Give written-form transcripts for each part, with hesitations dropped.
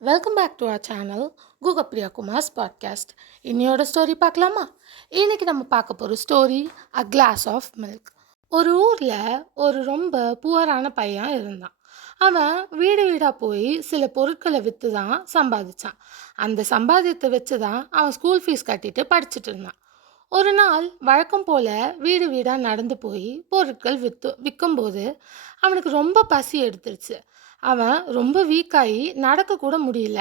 Welcome back to our channel Google Priya Kumar's podcast. இன்னையோட story பார்க்கலாமா? இன்னைக்கு நம்ம பார்க்க போகிற story a glass of milk. ஒரு ஊரில் ஒரு ரொம்ப புவரான பையன் இருந்தான். அவன் வீடு வீடாக போய் சில பொருட்களை விற்று தான் சம்பாதிச்சான். அந்த சம்பாதியத்தை வச்சு தான் அவன் ஸ்கூல் ஃபீஸ் கட்டிட்டு படிச்சுட்டு இருந்தான். ஒரு நாள் வழக்கம் போல் வீடு வீடாக நடந்து போய் பொருட்கள் விற்கும்போது அவனுக்கு ரொம்ப பசி எடுத்துருச்சு. அவன் ரொம்ப வீக்காகி நடக்கக்கூட முடியல.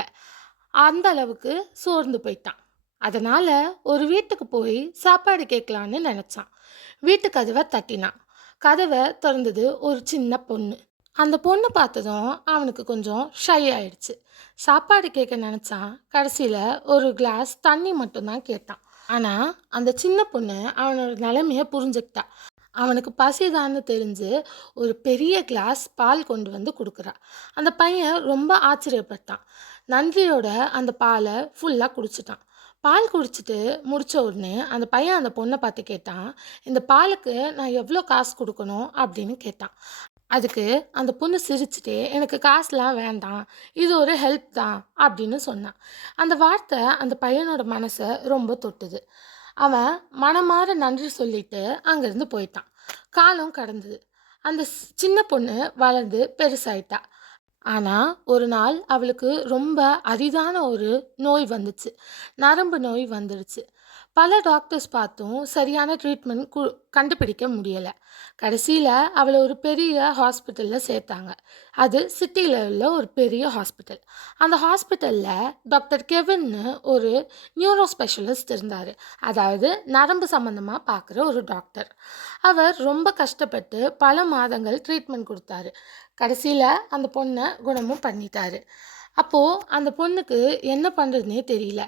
அந்த அளவுக்கு சோர்ந்து போயிட்டான். அதனால் ஒரு வீட்டுக்கு போய் சாப்பாடு கேட்கலான்னு நினச்சான். வீட்டு கதவை தட்டினான். கதவை திறந்தது ஒரு சின்ன பொண்ணு. அந்த பொண்ணு பார்த்ததும் அவனுக்கு கொஞ்சம் ஷை ஆயிடுச்சு. சாப்பாடு கேட்க நினச்சான். கடைசியில் ஒரு கிளாஸ் தண்ணி மட்டும்தான் கேட்டான். ஆனால் அந்த சின்ன பொண்ணு அவனோட நிலைமையை புரிஞ்சுக்கிட்டா. அவனுக்கு பசிதான்னு தெரிஞ்சு ஒரு பெரிய கிளாஸ் பால் கொண்டு வந்து கொடுக்குறா. அந்த பையன் ரொம்ப ஆச்சரியப்பட்டான். நன்றியோட அந்த பாலை ஃபுல்லாக குடிச்சிட்டான். பால் குடிச்சிட்டு முடித்த உடனே அந்த பையன் அந்த பொண்ணை பார்த்து கேட்டான், இந்த பாலுக்கு நான் எவ்வளோ காசு கொடுக்கணும் அப்படின்னு கேட்டான். அதுக்கு அந்த பொண்ணு சிரிச்சுட்டே, எனக்கு காசுலாம் வேண்டாம், இது ஒரு ஹெல்ப் தான் அப்படின்னு சொன்னான். அந்த வார்த்தை அந்த பையனோட மனசை ரொம்ப தொட்டுது. அவன் மனமாற நன்றி சொல்லிட்டு அங்கேருந்து போயிட்டான். காலம் கடந்தது. அந்த சின்ன பொண்ணு வளர்ந்து பெருசாயிட்டா. ஆனால் ஒரு நாள் அவளுக்கு ரொம்ப அரிதான ஒரு நோய் வந்துச்சு. நரம்பு நோய் வந்துடுச்சு. பல டாக்டர்ஸ் பார்த்தும் சரியான ட்ரீட்மெண்ட் கண்டுபிடிக்க முடியலை. கடைசியில் அவளை ஒரு பெரிய ஹாஸ்பிட்டலில் சேர்த்தாங்க. அது சிட்டியில் உள்ள ஒரு பெரிய ஹாஸ்பிட்டல். அந்த ஹாஸ்பிட்டலில் டாக்டர் கெவின்னு ஒரு நியூரோ ஸ்பெஷலிஸ்ட் இருந்தார். அதாவது நரம்பு சம்மந்தமாக பார்க்குற ஒரு டாக்டர். அவர் ரொம்ப கஷ்டப்பட்டு பல மாதங்கள் ட்ரீட்மெண்ட் கொடுத்தாரு. கடைசியில் அந்த பொண்ணை குணமும் பண்ணிட்டாரு. அப்போது அந்த பொண்ணுக்கு என்ன பண்ணுறதுனே தெரியல.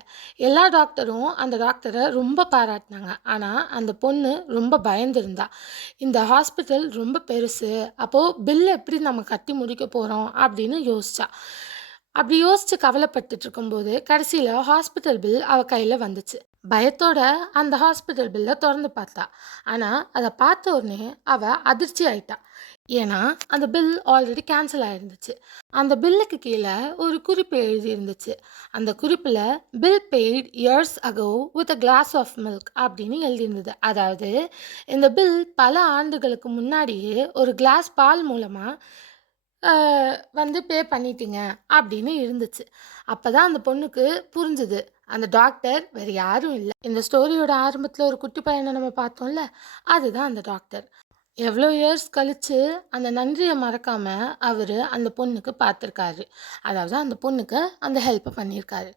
எல்லா டாக்டரும் அந்த டாக்டரை ரொம்ப பாராட்டினாங்க. ஆனால் அந்த பொண்ணு ரொம்ப பயந்துருந்தா. இந்த ஹாஸ்பிட்டல் ரொம்ப பெருசு, அப்போது பில் எப்படி நம்ம கட்டி முடிக்க போகிறோம் அப்படின்னு யோசிச்சா. அப்படி யோசித்து கவலைப்பட்டுட்டு இருக்கும்போது கடைசியில் ஹாஸ்பிட்டல் பில் அவள் கையில் வந்துச்சு. பயத்தோட அந்த ஹாஸ்பிட்டல் பில்லை திறந்து பார்த்தா. ஆனால் அதை பார்த்த உடனே அவள் அதிர்ச்சி ஆயிட்டா. ஏன்னா அந்த பில் ஆல்ரெடி கேன்சல் ஆயிருந்துச்சு. அந்த பில்லுக்கு கீழே ஒரு குறிப்பு எழுதி இருந்துச்சு. அந்த குறிப்பில் bill paid years ago with a glass of milk அப்படின்னு எழுதியிருந்தது. அதாவது இந்த பில் பல ஆண்டுகளுக்கு முன்னாடியே ஒரு கிளாஸ் பால் மூலமாக வந்து பே பண்ணிட்டீங்க அப்படின்னு இருந்துச்சு. அப்போ தான் அந்த பொண்ணுக்கு புரிஞ்சுது, அந்த டாக்டர் வேறு யாரும் இல்லை. இந்த ஸ்டோரியோட ஆரம்பத்தில் ஒரு குட்டி பையனை நம்ம பார்த்தோம்ல, அதுதான் அந்த டாக்டர். எவ்வளோ இயர்ஸ் கழித்து அந்த நன்றியை மறக்காமல் அவர் அந்த பொண்ணுக்கு பார்த்துருக்காரு. அதாவது அந்த பொண்ணுக்கு அந்த ஹெல்ப்பை பண்ணியிருக்காரு.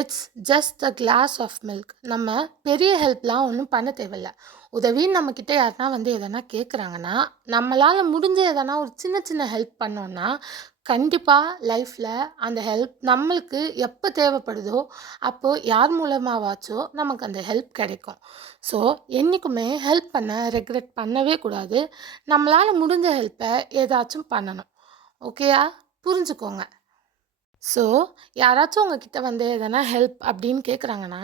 It's just a glass of milk. நம்ம பெரிய ஹெல்ப்லாம் ஒன்றும் பண்ண தேவையில்ல. உதவின்னு நம்மக்கிட்ட யாருனா வந்து எதனா கேட்குறாங்கன்னா, நம்மளால் முடிஞ்ச எதனா ஒரு சின்ன சின்ன ஹெல்ப் பண்ணோன்னா கண்டிப்பாக லைஃப்பில் அந்த ஹெல்ப் நம்மளுக்கு எப்போ தேவைப்படுதோ அப்போது யார் மூலமாவாச்சோ நமக்கு அந்த ஹெல்ப் கிடைக்கும். ஸோ என்றைக்குமே ஹெல்ப் பண்ண ரெக்ரெட் பண்ணவே கூடாது. நம்மளால் முடிஞ்ச ஹெல்ப்பை ஏதாச்சும் பண்ணணும். ஓகேயா? புரிஞ்சுக்கோங்க. ஸோ யாராச்சும் உங்ககிட்ட வந்து எதனா ஹெல்ப் அப்படின்னு கேட்குறாங்கன்னா,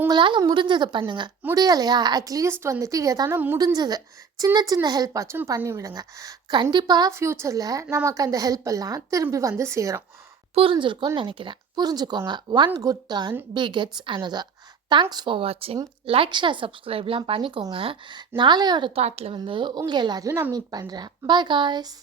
உங்களால் முடிஞ்சதை பண்ணுங்கள். முடியலையா அட்லீஸ்ட் வந்துட்டு எதனா முடிஞ்சதை சின்ன சின்ன ஹெல்ப்பாச்சும் பண்ணி விடுங்க. கண்டிப்பாக ஃப்யூச்சரில் நமக்கு அந்த ஹெல்ப் எல்லாம் திரும்பி வந்து சேரும். புரிஞ்சிருக்கும்னு நினைக்கிறேன். புரிஞ்சுக்கோங்க. One good turn gets another. Thanks for வாட்சிங். லைக், ஷேர், சப்ஸ்கிரைப்லாம் பண்ணிக்கோங்க. நாளையோட தாட்டில் வந்து உங்கள் எல்லாரையும் நான் மீட் பண்ணுறேன். By guys.